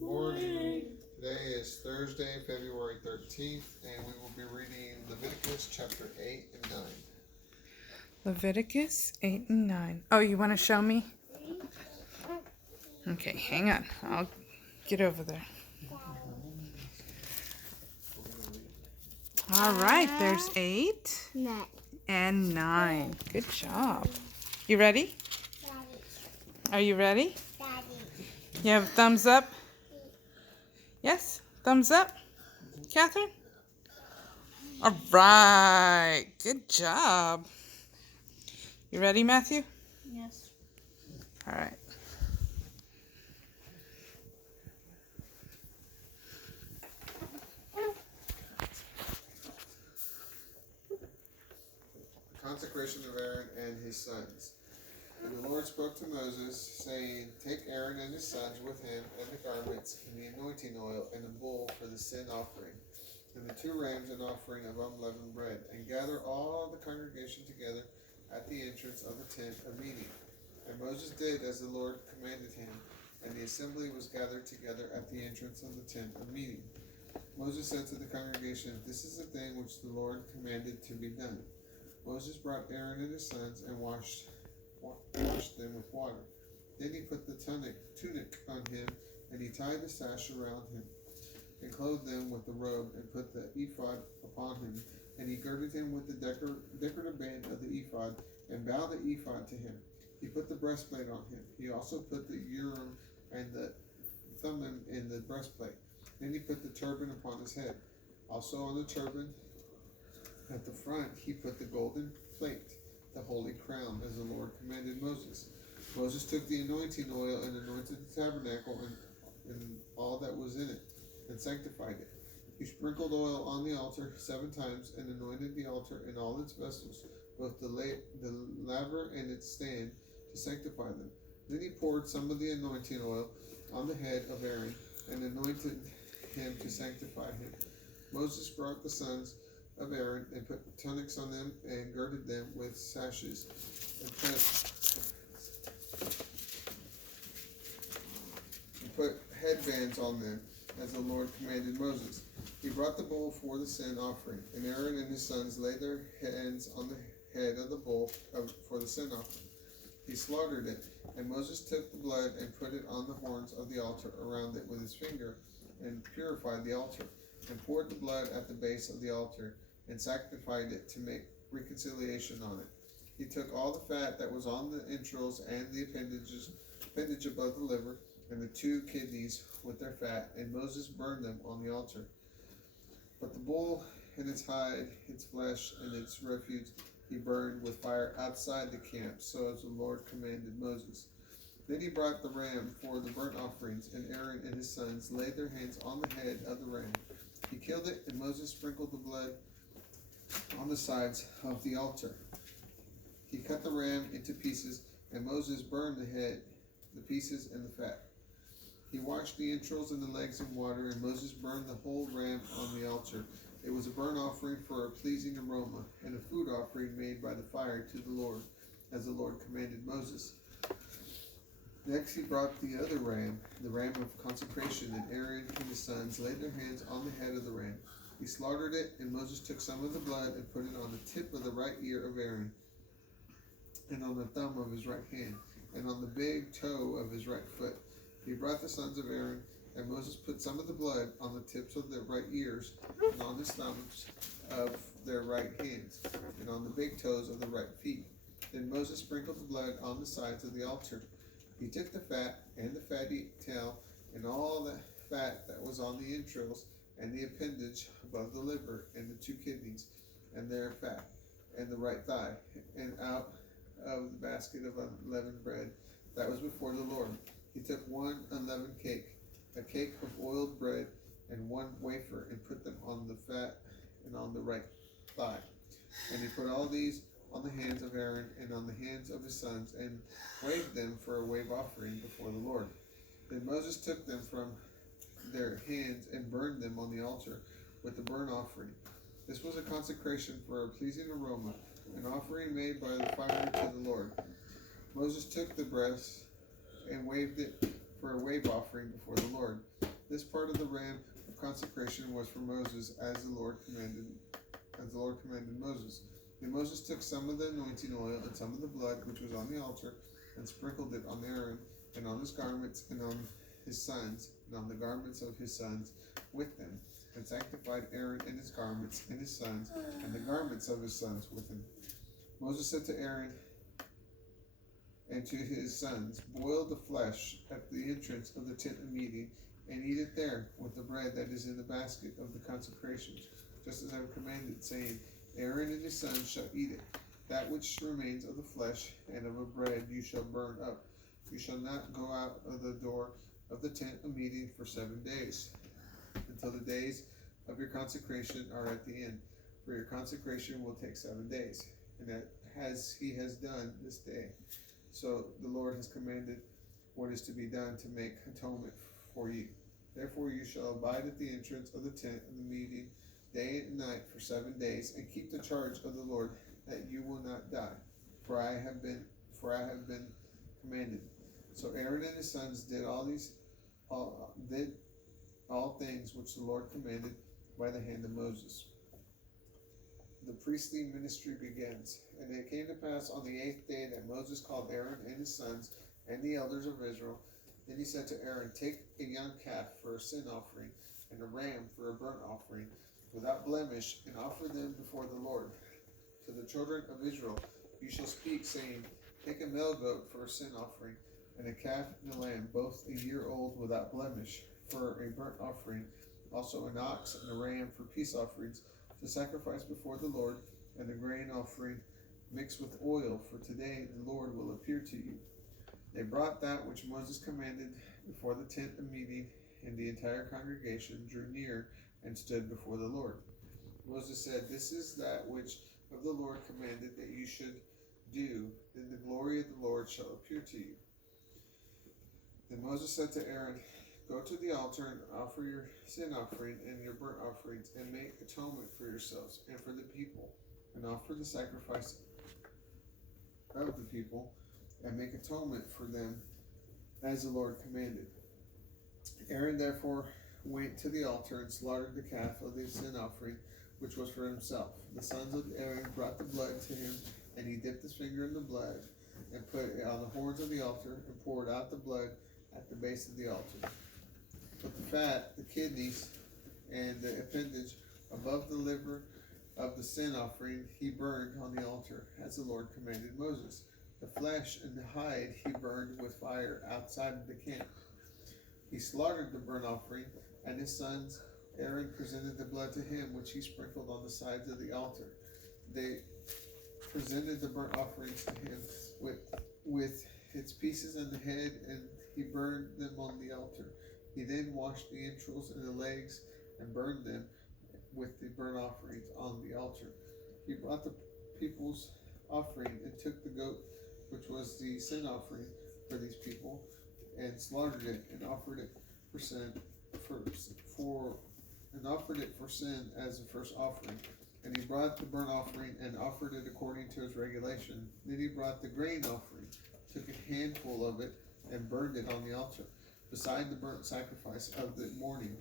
Good morning. Today is Thursday, February 13th, and we will be reading Leviticus chapter 8 and 9. Leviticus 8 and 9. Oh, you want to show me? Okay, hang on. I'll get over there. All right, there's 8 and 9. Good job. You ready? Are you ready? You have a thumbs up? Yes? Thumbs up? Catherine? All right. Good job. You ready, Matthew? Yes. All right. The consecration of Aaron and his sons. And the Lord spoke to Moses, saying, Take Aaron and his sons with him, and the garments, and the anointing oil, and a bull for the sin offering, and the 2 rams an offering of unleavened bread, and gather all the congregation together at the entrance of the tent of meeting. And Moses did as the Lord commanded him, and the assembly was gathered together at the entrance of the tent of meeting. Moses said to the congregation, This is the thing which the Lord commanded to be done. Moses brought Aaron and his sons and washed them with water. Then he put the tunic on him, and he tied the sash around him, and clothed them with the robe, and put the ephod upon him. And he girded him with the decorative band of the ephod, and bound the ephod to him. He put the breastplate on him. He also put the Urim and the Thummim in the breastplate. Then he put the turban upon his head. Also on the turban at the front he put the golden plate, the holy crown, as the Lord commanded Moses. Moses took the anointing oil and anointed the tabernacle and all that was in it, and sanctified it. He sprinkled oil on the altar 7 times, and anointed the altar and all its vessels, both the laver and its stand, to sanctify them. Then he poured some of the anointing oil on the head of Aaron, and anointed him to sanctify him. Moses brought the sons of Aaron, and put tunics on them, and girded them with sashes, and put headbands on them, as the Lord commanded Moses. He brought the bull for the sin offering, and Aaron and his sons laid their hands on the head of the bull for the sin offering. He slaughtered it, and Moses took the blood and put it on the horns of the altar around it with his finger, and purified the altar, and poured the blood at the base of the altar, and sanctified it to make reconciliation on it. He took all the fat that was on the entrails and the appendage above the liver, and the 2 kidneys with their fat, and Moses burned them on the altar. But the bull and its hide, its flesh, and its refuse he burned with fire outside the camp, so as the Lord commanded Moses. Then he brought the ram for the burnt offerings, and Aaron and his sons laid their hands on the head of the ram. He killed it, and Moses sprinkled the blood on the sides of the altar. He cut the ram into pieces, and Moses burned the head, the pieces, and the fat. He washed the entrails and the legs in water, and Moses burned the whole ram on the altar. It was a burnt offering for a pleasing aroma, and a food offering made by the fire to the Lord, as the Lord commanded Moses. Next he brought the other ram, the ram of consecration, and Aaron and his sons laid their hands on the head of the ram. He slaughtered it, and Moses took some of the blood and put it on the tip of the right ear of Aaron, and on the thumb of his right hand, and on the big toe of his right foot. He brought the sons of Aaron, and Moses put some of the blood on the tips of their right ears, and on the thumbs of their right hands, and on the big toes of the right feet. Then Moses sprinkled the blood on the sides of the altar. He took the fat, and the fatty tail, and all the fat that was on the entrails, and the appendage above the liver, and the 2 kidneys, and their fat, and the right thigh, and out of the basket of unleavened bread that was before the Lord. He took 1 unleavened cake, a cake of oiled bread, and 1 wafer, and put them on the fat and on the right thigh. And he put all these on the hands of Aaron and on the hands of his sons, and waved them for a wave offering before the Lord. Then Moses took them from their hands and burned them on the altar with the burnt offering. This was a consecration for a pleasing aroma, an offering made by the fire to the Lord. Moses took the breast and waved it for a wave offering before the Lord. This part of the ram of consecration was for Moses, as the Lord commanded Moses. Then Moses took some of the anointing oil and some of the blood which was on the altar, and sprinkled it on Aaron, and on his garments, and on his sons, and on the garments of his sons with them, and sanctified Aaron and his garments, and his sons, and the garments of his sons with him. Moses said to Aaron and to his sons, boil the flesh at the entrance of the tent of meeting, and eat it there with the bread that is in the basket of the consecration, just as I have commanded, saying, Aaron and his sons shall eat it. That which remains of the flesh and of the bread you shall burn up. You shall not go out of the door of the tent of meeting for 7 days, until the days of your consecration are at the end. For your consecration will take 7 days, and that as he has done this day. So the Lord has commanded what is to be done to make atonement for you. Therefore you shall abide at the entrance of the tent of the meeting day and night for 7 days, and keep the charge of the Lord, that you will not die. For I have been commanded. So Aaron and his sons did all things which the Lord commanded by the hand of Moses. The priestly ministry begins. And it came to pass on the 8th day that Moses called Aaron and his sons and the elders of Israel. Then he said to Aaron, take a young calf for a sin offering, and a ram for a burnt offering, without blemish, and offer them before the Lord. To the children of Israel you shall speak, saying, take a male goat for a sin offering, and a calf and a lamb, both a year old, without blemish, for a burnt offering, also an ox and a ram for peace offerings, to sacrifice before the Lord, and a grain offering mixed with oil, for today the Lord will appear to you. They brought that which Moses commanded before the tent of meeting, and the entire congregation drew near and stood before the Lord. Moses said, this is that which of the Lord commanded that you should do, then the glory of the Lord shall appear to you. Then Moses said to Aaron, go to the altar and offer your sin offering and your burnt offerings, and make atonement for yourselves and for the people, and offer the sacrifice of the people, and make atonement for them as the Lord commanded. Aaron therefore went to the altar and slaughtered the calf of the sin offering, which was for himself. The sons of Aaron brought the blood to him, and he dipped his finger in the blood, and put it on the horns of the altar, and poured out the blood at the base of the altar. But the fat, the kidneys, and the appendage above the liver of the sin offering he burned on the altar, as the Lord commanded Moses. The flesh and the hide he burned with fire outside of the camp. He slaughtered the burnt offering, and his sons Aaron presented the blood to him, which he sprinkled on the sides of the altar. They presented the burnt offerings to him with its pieces and the head, and he burned them on the altar. He then washed the entrails and the legs and burned them with the burnt offerings on the altar. He brought the people's offering and took the goat, which was the sin offering for these people, and slaughtered it and offered it for sin as the first offering. And he brought the burnt offering and offered it according to his regulation. Then he brought the grain offering, took a handful of it, and burned it on the altar, beside the burnt sacrifice of the morning.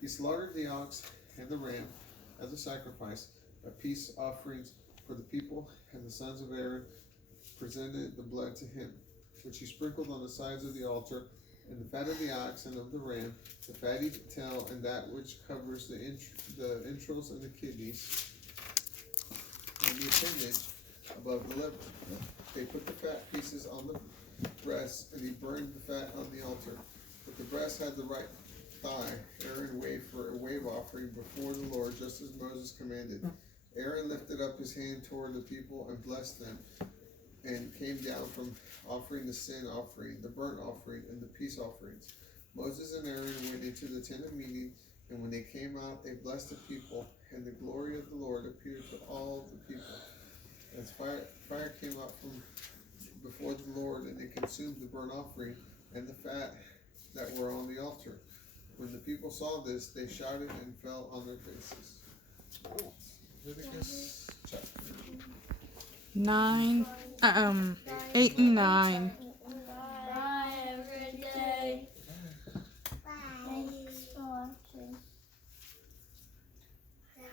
He slaughtered the ox and the ram as a sacrifice of peace offerings for the people, and the sons of Aaron presented the blood to him, which he sprinkled on the sides of the altar, and the fat of the ox and of the ram, the fatty tail, and that which covers the entrails and the kidneys, and the appendage above the liver. They put the fat pieces on the breast, and he burned the fat on the altar. But the breast had the right thigh. Aaron waved for a wave offering before the Lord, just as Moses commanded. Aaron lifted up his hand toward the people and blessed them, and came down from offering the sin offering, the burnt offering, and the peace offerings. Moses and Aaron went into the tent of meeting, and when they came out, they blessed the people, and the glory of the Lord appeared to all the people. As fire came up from before the Lord, and it consumed the burnt offering and the fat that were on the altar. When the people saw this, they shouted and fell on their faces. Leviticus chapter 8 and 9. Every day. Okay.